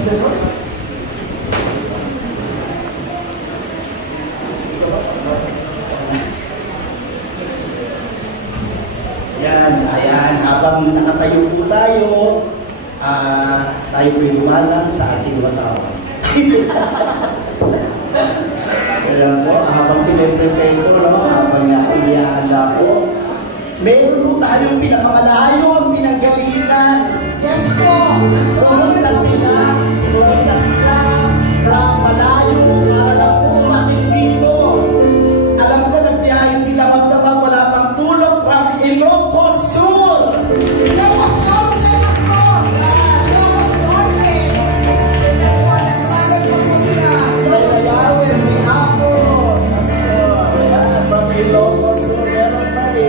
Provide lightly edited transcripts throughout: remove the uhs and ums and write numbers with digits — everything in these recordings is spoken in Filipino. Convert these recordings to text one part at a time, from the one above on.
Yan, ayan, habang nakatayo po tayo, tayo po humalang sa ating watawan. Alam mo, habang piniprepare ko, no, habang inihanda po, meron po tayong pinakamalayo ang pinanggalitan. Yes po! Doon na sila, from malayo, para na po matin dito. Alam ko, nagbiyahe sila magdamang wala pang tulong from Ilocos Sur. Ilocos Norte, Pastor! Ilocos Norte! Tignan po, nagtragal po sila. May nayawin, may hapon. Pastor, ayan, from Ilocos Sur, meron pa eh.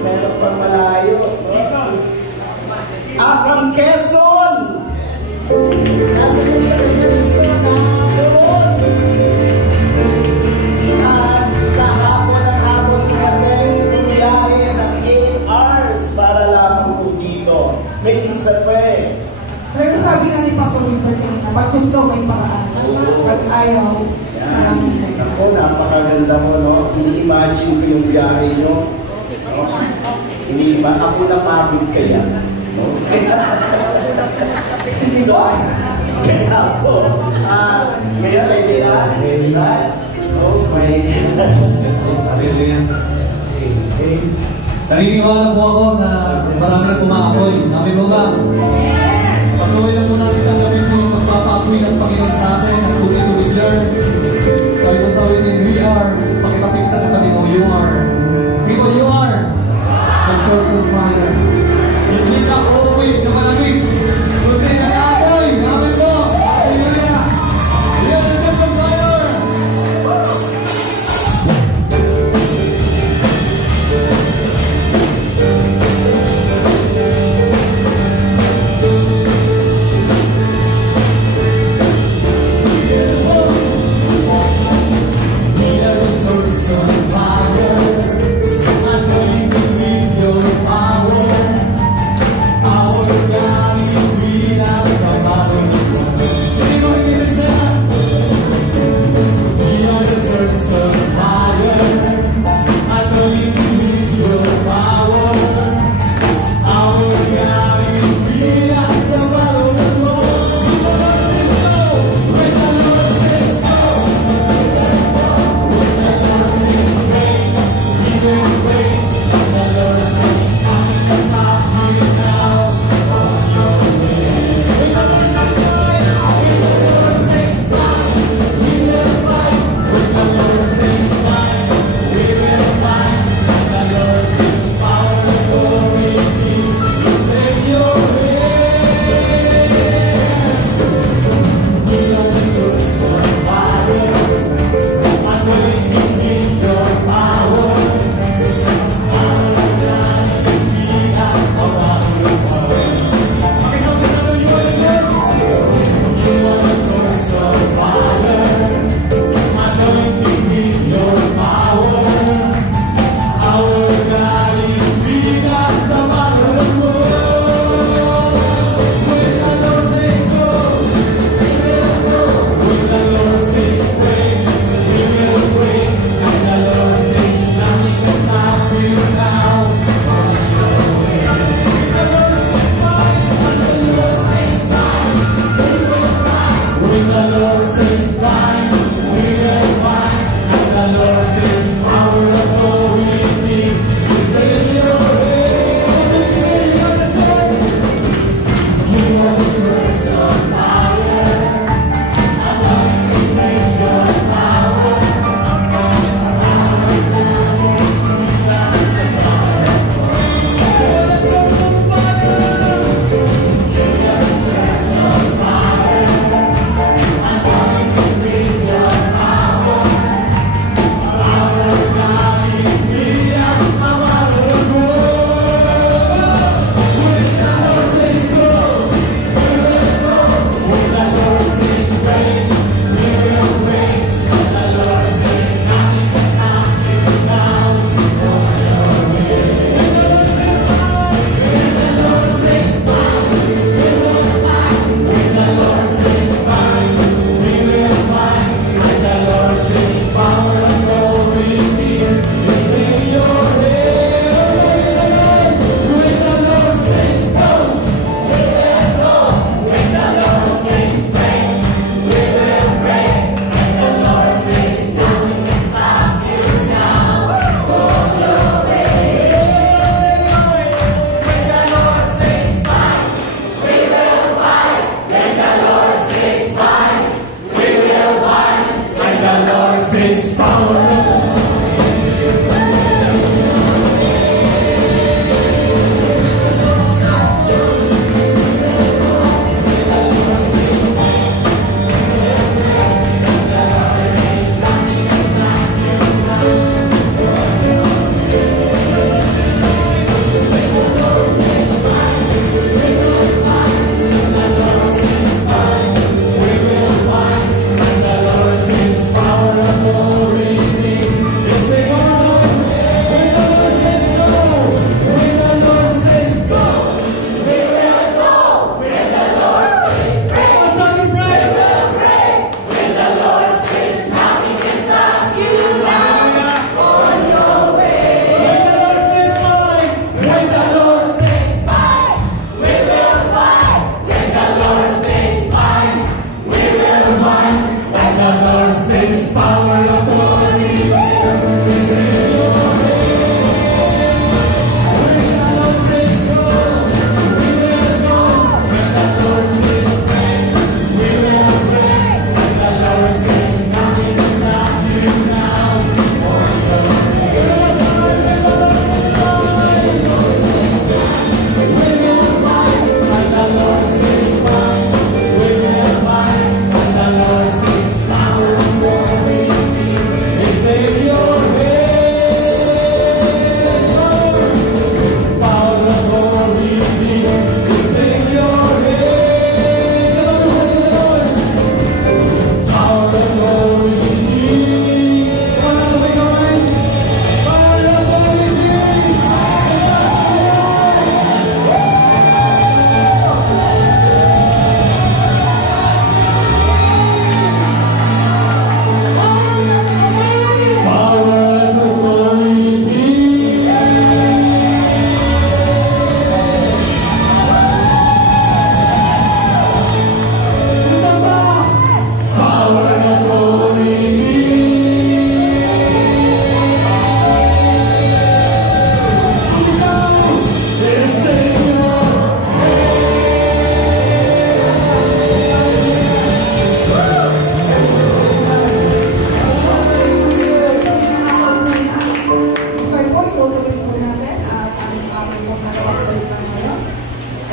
Meron pa malayo. From Quezon! Nasa yung Quezon na doon. At kahapon ang hapon dumating, bumiyahe ng 8 hours para lamang po dito. May isa pa eh. Pero sabi nga ni Pastor Wilbert kanina, pag gusto may paraan. Pag ayaw, maraming tayo. Ako, napakaganda mo, no? Ini-imagine ko yung biyahe nyo. No? Ako na pagod kaya. No? So, kaya po, ngayon ay right? Close my hands. Hallelujah. Naniniwala po ako na marami na kumakapoy. Amin mo ba? Patuloy lang po natin tanggapin po yung magpapapoy ng Panginoon sa atin at tuloy to declare. Sabi ko sa atin, we are. Pakitapik sa katabi mo, you are. People, you are. The church of fire. Hindi ka uuwi na malamig. Kundi na apoy. Amin mo. Hallelujah. We are the church of fire. Of fire, I know you can leave your fire.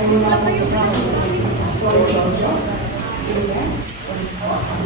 mula po ito si Pastor Jojo. Amen.